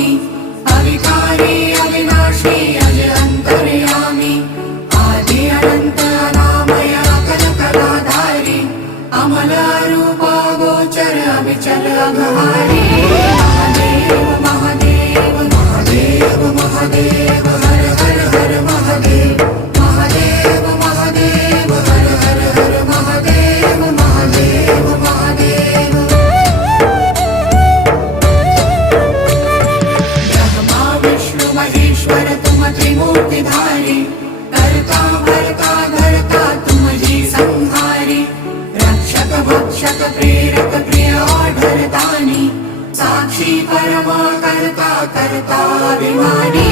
स्वामी अविकारी अविनाशी अज अंतर्यामी आदि अनंत अनामय अकल कलाधारी अमल रूप गोचर अविचल अघहारी महादेव महादेव महादेव महादेव हर हर हर महादेव महादेव महादेव हर हर हर महादेव महादेव महादेव ब्रह्मा विष्णु महेश्वर तुम त्रिमूर्तिधारी कर्ता भर्ता धर्ता तुम जी संहारी रक्षक भक्षक प्रेरक प्रिय आढरतानी साक्षी परमा कर्ता कर्ता अभिमानी